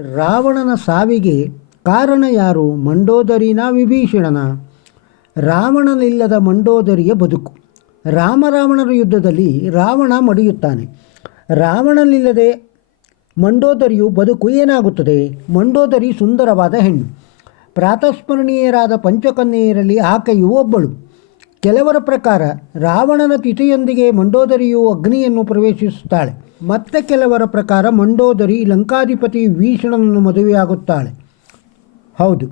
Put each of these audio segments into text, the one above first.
ರಾವಣನ ಸಾವಿಗೆ ಕಾರಣ ಯಾರು? ಮಂಡೋದರಿನ ವಿಭೀಷಣನ. ರಾವಣನಿಲ್ಲದ ಮಂಡೋದರಿಯ ಬದುಕು. ರಾಮರಾವಣರ ಯುದ್ಧದಲ್ಲಿ ರಾವಣ ಮಡಿಯುತ್ತಾನೆ. ರಾವಣನಿಲ್ಲದೆ ಮಂಡೋದರಿಯು ಬದುಕು ಏನಾಗುತ್ತದೆ? ಮಂಡೋದರಿ ಸುಂದರವಾದ ಹೆಣ್ಣು. ಪ್ರಾತಸ್ಮರಣೀಯರಾದ ಪಂಚಕನ್ಯೆಯರಲ್ಲಿ ಆಕೆಯು ಒಬ್ಬಳು. ಕೆಲವರ ಪ್ರಕಾರ ರಾವಣನ ತಿಥಿಯೊಂದಿಗೆ ಮಂಡೋದರಿಯು ಅಗ್ನಿಯನ್ನು ಪ್ರವೇಶಿಸುತ್ತಾಳೆ. ಮತ್ತೆ ಕೆಲವರ ಪ್ರಕಾರ ಮಂಡೋದರಿ ಲಂಕಾಧಿಪತಿ ವೀಷಣನನ್ನು ಮದುವೆಯಾಗುತ್ತಾಳೆ. ಹೌದು,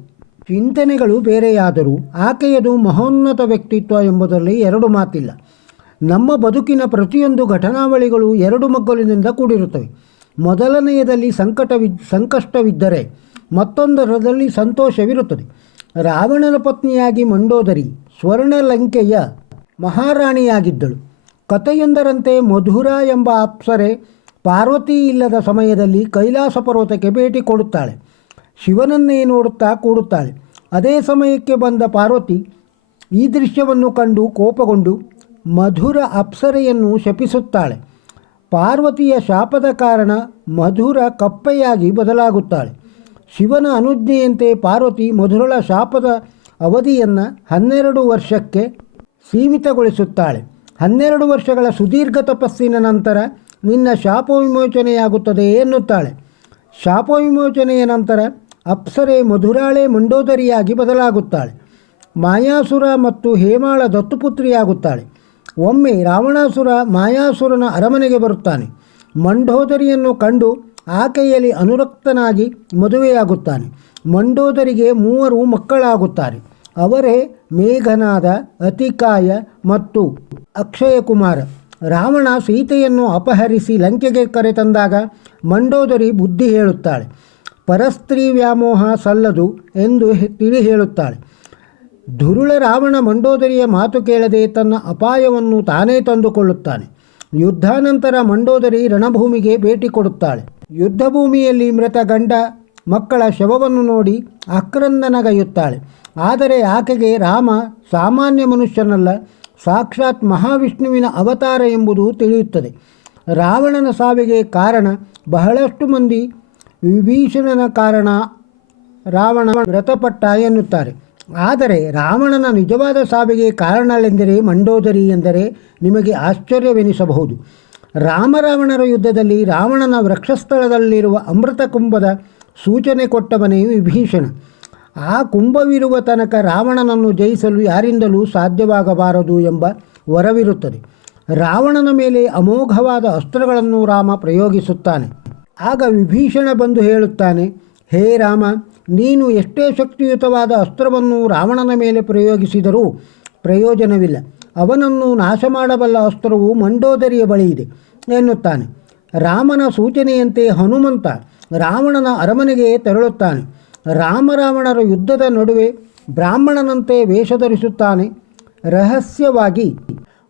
ಚಿಂತನೆಗಳು ಬೇರೆಯಾದರೂ ಆಕೆಯದು ಮಹೋನ್ನತ ವ್ಯಕ್ತಿತ್ವ ಎಂಬುದರಲ್ಲಿ ಎರಡು ಮಾತಿಲ್ಲ. ನಮ್ಮ ಬದುಕಿನ ಪ್ರತಿಯೊಂದು ಘಟನಾವಳಿಗಳು ಎರಡು ಮಗ್ಗಲಿನಿಂದ ಕೂಡಿರುತ್ತವೆ. ಮೊದಲನೆಯದಲ್ಲಿ ಸಂಕಟವಿ, ಸಂಕಷ್ಟವಿದ್ದರೆ ಮತ್ತೊಂದರದಲ್ಲಿ ಸಂತೋಷವಿರುತ್ತದೆ. ರಾವಣನ ಪತ್ನಿಯಾಗಿ ಮಂಡೋದರಿ ಸ್ವರ್ಣಲಂಕೆಯ ಮಹಾರಾಣಿಯಾಗಿದ್ದಳು. ಕಥೆಯೊಂದರಂತೆ ಮಧುರ ಎಂಬ ಅಪ್ಸರೆ ಪಾರ್ವತಿ ಇಲ್ಲದ ಸಮಯದಲ್ಲಿ ಕೈಲಾಸ ಪರ್ವತಕ್ಕೆ ಭೇಟಿ ಕೊಡುತ್ತಾಳೆ. ಶಿವನನ್ನೇ ನೋಡುತ್ತಾ ಕೂಡುತ್ತಾಳೆ. ಅದೇ ಸಮಯಕ್ಕೆ ಬಂದ ಪಾರ್ವತಿ ಈ ದೃಶ್ಯವನ್ನು ಕಂಡು ಕೋಪಗೊಂಡು ಮಧುರ ಅಪ್ಸರೆಯನ್ನು ಶಪಿಸುತ್ತಾಳೆ. ಪಾರ್ವತಿಯ ಶಾಪದ ಕಾರಣ ಮಧುರ ಕಪ್ಪೆಯಾಗಿ ಬದಲಾಗುತ್ತಾಳೆ. ಶಿವನ ಅನುಜ್ಞೆಯಂತೆ ಪಾರ್ವತಿ ಮಧುರಳ ಶಾಪದ ಅವಧಿಯನ್ನು ಹನ್ನೆರಡು ವರ್ಷಕ್ಕೆ ಸೀಮಿತಗೊಳಿಸುತ್ತಾಳೆ. ಹನ್ನೆರಡು ವರ್ಷಗಳ ಸುದೀರ್ಘ ತಪಸ್ಸಿನ ನಂತರ ನಿನ್ನ ಶಾಪ ವಿಮೋಚನೆಯಾಗುತ್ತದೆ ಎನ್ನುತ್ತಾಳೆ. ಶಾಪ ವಿಮೋಚನೆಯ ನಂತರ ಅಪ್ಸರೆ ಮಧುರಾಳೆ ಮಂಡೋದರಿಯಾಗಿ ಬದಲಾಗುತ್ತಾಳೆ. ಮಾಯಾಸುರ ಮತ್ತು ಹೇಮಾಳ ದತ್ತುಪುತ್ರಿಯಾಗುತ್ತಾಳೆ. ಒಮ್ಮೆ ರಾವಣಾಸುರ ಮಾಯಾಸುರನ ಅರಮನೆಗೆ ಬರುತ್ತಾನೆ. ಮಂಡೋದರಿಯನ್ನು ಕಂಡು ಆಕೆಯಲ್ಲಿ ಅನುರಕ್ತನಾಗಿ ಮದುವೆಯಾಗುತ್ತಾನೆ. ಮಂಡೋದರಿಗೆ ಮೂವರು ಮಕ್ಕಳಾಗುತ್ತಾರೆ. ಅವರೇ ಮೇಘನಾದ ಅತಿಕಾಯ ಮತ್ತು ಅಕ್ಷಯಕುಮಾರ. ರಾವಣ ಸೀತೆಯನ್ನು ಅಪಹರಿಸಿ ಲಂಕೆಗೆ ಕರೆತಂದಾಗ ಮಂಡೋದರಿ ಬುದ್ಧಿ ಹೇಳುತ್ತಾಳೆ. ಪರಸ್ತ್ರೀ ವ್ಯಾಮೋಹ ಸಲ್ಲದು ಎಂದು ತಿಳಿ ಹೇಳುತ್ತಾಳೆ. ಧುರುಳ ರಾವಣ ಮಂಡೋದರಿಯ ಮಾತು ಕೇಳದೆ ತನ್ನ ಅಪಾಯವನ್ನು ತಾನೇ ತಂದುಕೊಳ್ಳುತ್ತಾನೆ. ಯುದ್ಧಾನಂತರ ಮಂಡೋದರಿ ರಣಭೂಮಿಗೆ ಭೇಟಿ ಕೊಡುತ್ತಾಳೆ. ಯುದ್ಧಭೂಮಿಯಲ್ಲಿ ಮೃತ ಗಂಡ ಮಕ್ಕಳ ಶವವನ್ನು ನೋಡಿ ಆಕ್ರಂದನಗೈಯುತ್ತಾಳೆ ಆದರೆ ಆಕೆಗೆ ರಾಮ ಸಾಮಾನ್ಯ ಮನುಷ್ಯನಲ್ಲ, ಸಾಕ್ಷಾತ್ ಮಹಾವಿಷ್ಣುವಿನ ಅವತಾರ ಎಂಬುದು ತಿಳಿಯುತ್ತದೆ. ರಾವಣನ ಸಾವಿಗೆ ಕಾರಣ ಬಹಳಷ್ಟು ಮಂದಿ ವಿಭೀಷಣನ ಕಾರಣ ರಾವಣ ವ್ರತಪಟ್ಟ ಎನ್ನುತ್ತಾರೆ. ಆದರೆ ರಾವಣನ ನಿಜವಾದ ಸಾವಿಗೆ ಕಾರಣಳೆಂದರೆ ಮಂಡೋದರಿ ಎಂದರೆ ನಿಮಗೆ ಆಶ್ಚರ್ಯವೆನಿಸಬಹುದು. ರಾಮರಾವಣರ ಯುದ್ಧದಲ್ಲಿ ರಾವಣನ ವೃಕ್ಷಸ್ಥಳದಲ್ಲಿರುವ ಅಮೃತ ಕುಂಭದ ಸೂಚನೆ ಕೊಟ್ಟವನೇ ವಿಭೀಷಣ. ಆ ಕುಂಭವಿರುವ ತನಕ ರಾವಣನನ್ನು ಜಯಿಸಲು ಯಾರಿಂದಲೂ ಸಾಧ್ಯವಾಗಬಾರದು ಎಂಬ ವರವಿರುತ್ತದೆ. ರಾವಣನ ಮೇಲೆ ಅಮೋಘವಾದ ಅಸ್ತ್ರಗಳನ್ನು ರಾಮ ಪ್ರಯೋಗಿಸುತ್ತಾನೆ. ಆಗ ವಿಭೀಷಣ ಬಂದು ಹೇಳುತ್ತಾನೆ, ಹೇ ರಾಮ, ನೀನು ಎಷ್ಟೇ ಶಕ್ತಿಯುತವಾದ ಅಸ್ತ್ರವನ್ನು ರಾವಣನ ಮೇಲೆ ಪ್ರಯೋಗಿಸಿದರೂ ಪ್ರಯೋಜನವಿಲ್ಲ. ಅವನನ್ನು ನಾಶ ಮಾಡಬಲ್ಲ ಅಸ್ತ್ರವು ಮಂಡೋದರಿಯ ಬಳಿ ಇದೆ, ಎನ್ನುತ್ತಾನೆ. ರಾಮನ ಸೂಚನೆಯಂತೆ ಹನುಮಂತ ರಾವಣನ ಅರಮನೆಗೆ ತೆರಳುತ್ತಾನೆ. ರಾಮರಾವಣರ ಯುದ್ಧದ ನಡುವೆ ಬ್ರಾಹ್ಮಣನಂತೆ ವೇಷ ಧರಿಸುತ್ತಾನೆ. ರಹಸ್ಯವಾಗಿ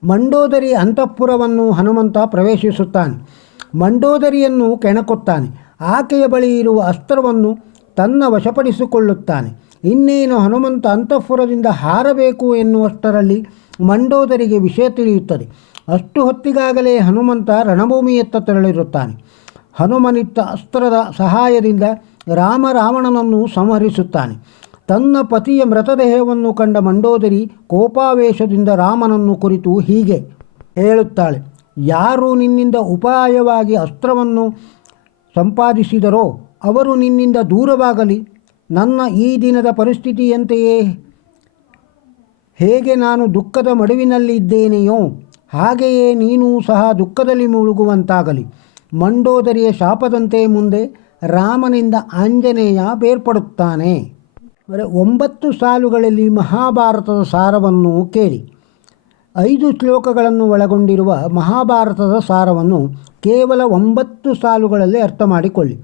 ಮಂಡೋದರಿ ಅಂತಃಪುರವನ್ನು ಹನುಮಂತ ಪ್ರವೇಶಿಸುತ್ತಾನೆ. ಮಂಡೋದರಿಯನ್ನು ಕೆಣಕುತ್ತಾನೆ. ಆಕೆಯ ಬಳಿ ಇರುವ ಅಸ್ತ್ರವನ್ನು ತನ್ನ ವಶಪಡಿಸಿಕೊಳ್ಳುತ್ತಾನೆ. ಇನ್ನೇನು ಹನುಮಂತ ಅಂತಃಪುರದಿಂದ ಹಾರಬೇಕು ಎನ್ನುವಷ್ಟರಲ್ಲಿ ಮಂಡೋದರಿಗೆ ವಿಷಯ ತಿಳಿಯುತ್ತದೆ. ಅಷ್ಟು ಹೊತ್ತಿಗಾಗಲೇ ಹನುಮಂತ ರಣಭೂಮಿಯತ್ತ ತೆರಳಿರುತ್ತಾನೆ. ಹನುಮನಿತ್ತ ಅಸ್ತ್ರದ ಸಹಾಯದಿಂದ ರಾಮ ರಾವಣನನ್ನು ಸಂಹರಿಸುತ್ತಾನೆ. ತನ್ನ ಪತಿಯ ಮೃತದೇಹವನ್ನು ಕಂಡ ಮಂಡೋದರಿ ಕೋಪಾವೇಶದಿಂದ ರಾಮನನ್ನು ಕುರಿತು ಹೀಗೆ ಹೇಳುತ್ತಾಳೆ. ಯಾರು ನಿನ್ನಿಂದ ಉಪಾಯವಾಗಿ ಅಸ್ತ್ರವನ್ನು ಸಂಪಾದಿಸಿದರೋ ಅವರು ನಿನ್ನಿಂದ ದೂರವಾಗಲಿ. ನನ್ನ ಈ ದಿನದ ಪರಿಸ್ಥಿತಿಯಂತೆಯೇ ಹೇಗೆ ನಾನು ದುಃಖದ ಮಡುವಿನಲ್ಲಿದ್ದೇನೆಯೋ ಹಾಗೆಯೇ ನೀನೂ ಸಹ ದುಃಖದಲ್ಲಿ ಮುಳುಗುವಂತಾಗಲಿ. ಮಂಡೋದರಿಯ ಶಾಪದಂತೆ ಮುಂದೆ ರಾಮನಿಂದ ಆಂಜನೇಯ ಬೇರ್ಪಡುತ್ತಾನೆ. ಅಂದರೆ ಒಂಬತ್ತು ಸಾಲುಗಳಲ್ಲಿ ಮಹಾಭಾರತದ ಸಾರವನ್ನು ಕೇಳಿ. ಐದು ಶ್ಲೋಕಗಳನ್ನು ಒಳಗೊಂಡಿರುವ ಮಹಾಭಾರತದ ಸಾರವನ್ನು ಕೇವಲ ಒಂಬತ್ತು ಸಾಲುಗಳಲ್ಲಿ ಅರ್ಥ ಮಾಡಿಕೊಳ್ಳಿ.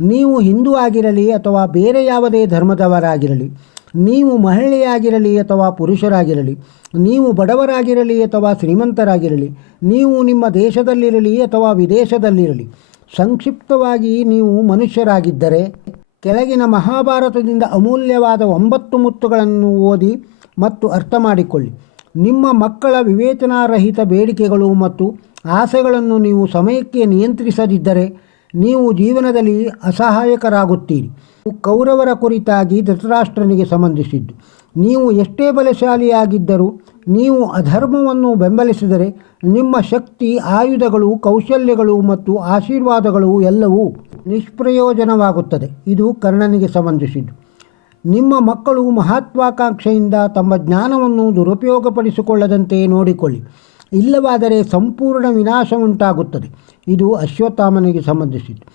ನೀವು ಹಿಂದೂ ಆಗಿರಲಿ ಅಥವಾ ಬೇರೆ ಯಾವುದೇ ಧರ್ಮದವರಾಗಿರಲಿ, ನೀವು ಮಹಿಳೆಯಾಗಿರಲಿ ಅಥವಾ ಪುರುಷರಾಗಿರಲಿ, ನೀವು ಬಡವರಾಗಿರಲಿ ಅಥವಾ ಶ್ರೀಮಂತರಾಗಿರಲಿ, ನೀವು ನಿಮ್ಮ ದೇಶದಲ್ಲಿರಲಿ ಅಥವಾ ವಿದೇಶದಲ್ಲಿರಲಿ ಸಂಕ್ಷಿಪ್ತವಾಗಿ ನೀವು ಮನುಷ್ಯರಾಗಿದ್ದರೆ ಕೆಳಗಿನ ಮಹಾಭಾರತದಿಂದ ಅಮೂಲ್ಯವಾದ ಒಂಬತ್ತು ಮುತ್ತುಗಳನ್ನು ಓದಿ ಮತ್ತು ಅರ್ಥ ಮಾಡಿಕೊಳ್ಳಿ. ನಿಮ್ಮ ಮಕ್ಕಳ ವಿವೇಚನಾರಹಿತ ಬೇಡಿಕೆಗಳು ಮತ್ತು ಆಸೆಗಳನ್ನು ನೀವು ಸಮಯಕ್ಕೆ ನಿಯಂತ್ರಿಸದಿದ್ದರೆ ನೀವು ಜೀವನದಲ್ಲಿ ಅಸಹಾಯಕರಾಗುತ್ತೀರಿ. ಕೌರವರ ಕುರಿತಾಗಿ ಧೃತರಾಷ್ಟ್ರನಿಗೆ ಸಂಬಂಧಿಸಿದ್ದು. ನೀವು ಎಷ್ಟೇ ಬಲಶಾಲಿಯಾಗಿದ್ದರೂ ನೀವು ಅಧರ್ಮವನ್ನು ಬೆಂಬಲಿಸಿದರೆ ನಿಮ್ಮ ಶಕ್ತಿ, ಆಯುಧಗಳು, ಕೌಶಲ್ಯಗಳು ಮತ್ತು ಆಶೀರ್ವಾದಗಳು ಎಲ್ಲವೂ ನಿಷ್ಪ್ರಯೋಜನವಾಗುತ್ತದೆ. ಇದು ಕರ್ಣನಿಗೆ ಸಂಬಂಧಿಸಿದ್ದು. ನಿಮ್ಮ ಮಕ್ಕಳು ಮಹತ್ವಾಕಾಂಕ್ಷೆಯಿಂದ ತಮ್ಮ ಜ್ಞಾನವನ್ನು ದುರುಪಯೋಗಪಡಿಸಿಕೊಳ್ಳದಂತೆ ನೋಡಿಕೊಳ್ಳಿ. ಇಲ್ಲವಾದರೆ ಸಂಪೂರ್ಣ ವಿನಾಶ ಉಂಟಾಗುತ್ತದೆ. ಇದು ಅಶ್ವತ್ಥಾಮನಿಗೆ ಸಂಬಂಧಿಸಿದ್ದು.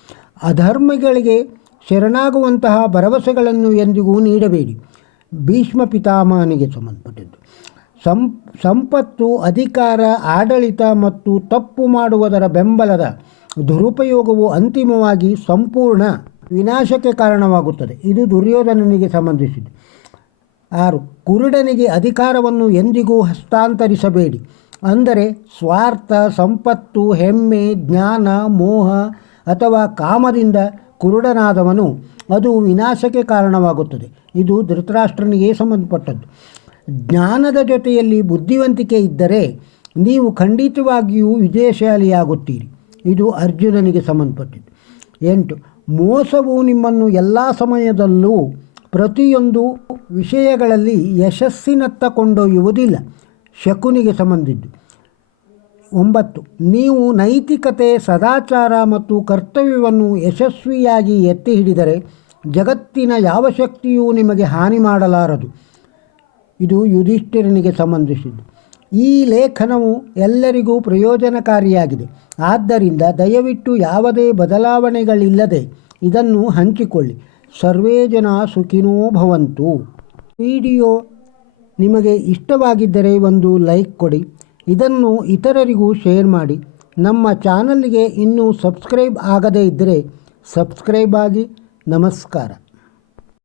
ಅಧರ್ಮಿಗಳಿಗೆ ಶರಣಾಗುವಂತಹ ಭರವಸೆಗಳನ್ನು ಎಂದಿಗೂ ನೀಡಬೇಡಿ. ಭೀಷ್ಮ ಪಿತಾಮಹನಿಗೆ ಸಂಬಂಧಪಟ್ಟಿದ್ದು. ಸಂ ಸಂಪತ್ತು, ಅಧಿಕಾರ, ಆಡಳಿತ ಮತ್ತು ತಪ್ಪು ಮಾಡುವುದರ ಬೆಂಬಲದ ದುರುಪಯೋಗವು ಅಂತಿಮವಾಗಿ ಸಂಪೂರ್ಣ ವಿನಾಶಕ್ಕೆ ಕಾರಣವಾಗುತ್ತದೆ. ಇದು ದುರ್ಯೋಧನನಿಗೆ ಸಂಬಂಧಿಸಿದೆ ಆರು, ಕುರುಡನಿಗೆ ಅಧಿಕಾರವನ್ನು ಎಂದಿಗೂ ಹಸ್ತಾಂತರಿಸಬೇಡಿ. ಅಂದರೆ ಸ್ವಾರ್ಥ, ಸಂಪತ್ತು, ಹೆಮ್ಮೆ, ಜ್ಞಾನ, ಮೋಹ ಅಥವಾ ಕಾಮದಿಂದ ಕುರುಡನಾದವನು ಅದು ವಿನಾಶಕ್ಕೆ ಕಾರಣವಾಗುತ್ತದೆ. ಇದು ಧೃತರಾಷ್ಟ್ರನಿಗೆ ಸಂಬಂಧಪಟ್ಟದ್ದು. ಜ್ಞಾನದ ಜೊತೆಯಲ್ಲಿ ಬುದ್ಧಿವಂತಿಕೆ ಇದ್ದರೆ ನೀವು ಖಂಡಿತವಾಗಿಯೂ ವಿಜಯಶಾಲಿಯಾಗುತ್ತೀರಿ. ಇದು ಅರ್ಜುನನಿಗೆ ಸಂಬಂಧಪಟ್ಟಿದ್ದು. ಎಂಟು, ಮೋಸವು ನಿಮ್ಮನ್ನು ಎಲ್ಲ ಸಮಯದಲ್ಲೂ ಪ್ರತಿಯೊಂದು ವಿಷಯಗಳಲ್ಲಿ ಯಶಸ್ಸಿನತ್ತ ಕೊಂಡೊಯ್ಯುವುದಿಲ್ಲ. ಶಕುನಿಗೆ ಸಂಬಂಧಿದ್ದು. ಒಂಬತ್ತು, ನೀವು ನೈತಿಕತೆ, ಸದಾಚಾರ ಮತ್ತು ಕರ್ತವ್ಯವನ್ನು ಯಶಸ್ವಿಯಾಗಿ ಎತ್ತಿ ಹಿಡಿದರೆ ಜಗತ್ತಿನ ಯಾವ ಶಕ್ತಿಯೂ ನಿಮಗೆ ಹಾನಿ ಮಾಡಲಾರದು. ಇದು ಯುಧಿಷ್ಠಿರನಿಗೆ ಸಂಬಂಧಿಸಿದ್ದು. ಈ ಲೇಖನವು ಎಲ್ಲರಿಗೂ ಪ್ರಯೋಜನಕಾರಿಯಾಗಿದೆ. ಆದ್ದರಿಂದ ದಯವಿಟ್ಟು ಯಾವುದೇ ಬದಲಾವಣೆಗಳಿಲ್ಲದೆ ಇದನ್ನು ಹಂಚಿಕೊಳ್ಳಿ. ಸರ್ವೇ ಜನ ಸುಖಿನೋ ಭವಂತು. ವಿಡಿಯೋ ನಿಮಗೆ ಇಷ್ಟವಾಗಿದ್ದರೆ ಒಂದು ಲೈಕ್ ಕೊಡಿ. ಇದನ್ನು ಇತರರಿಗೂ ಶೇರ್ ಮಾಡಿ. ನಮ್ಮ ಚಾನಲ್ಗೆ ಇನ್ನೂ ಸಬ್ಸ್ಕ್ರೈಬ್ ಆಗದೇ ಇದ್ದರೆ ಸಬ್ಸ್ಕ್ರೈಬ್ ಆಗಿ. ನಮಸ್ಕಾರ.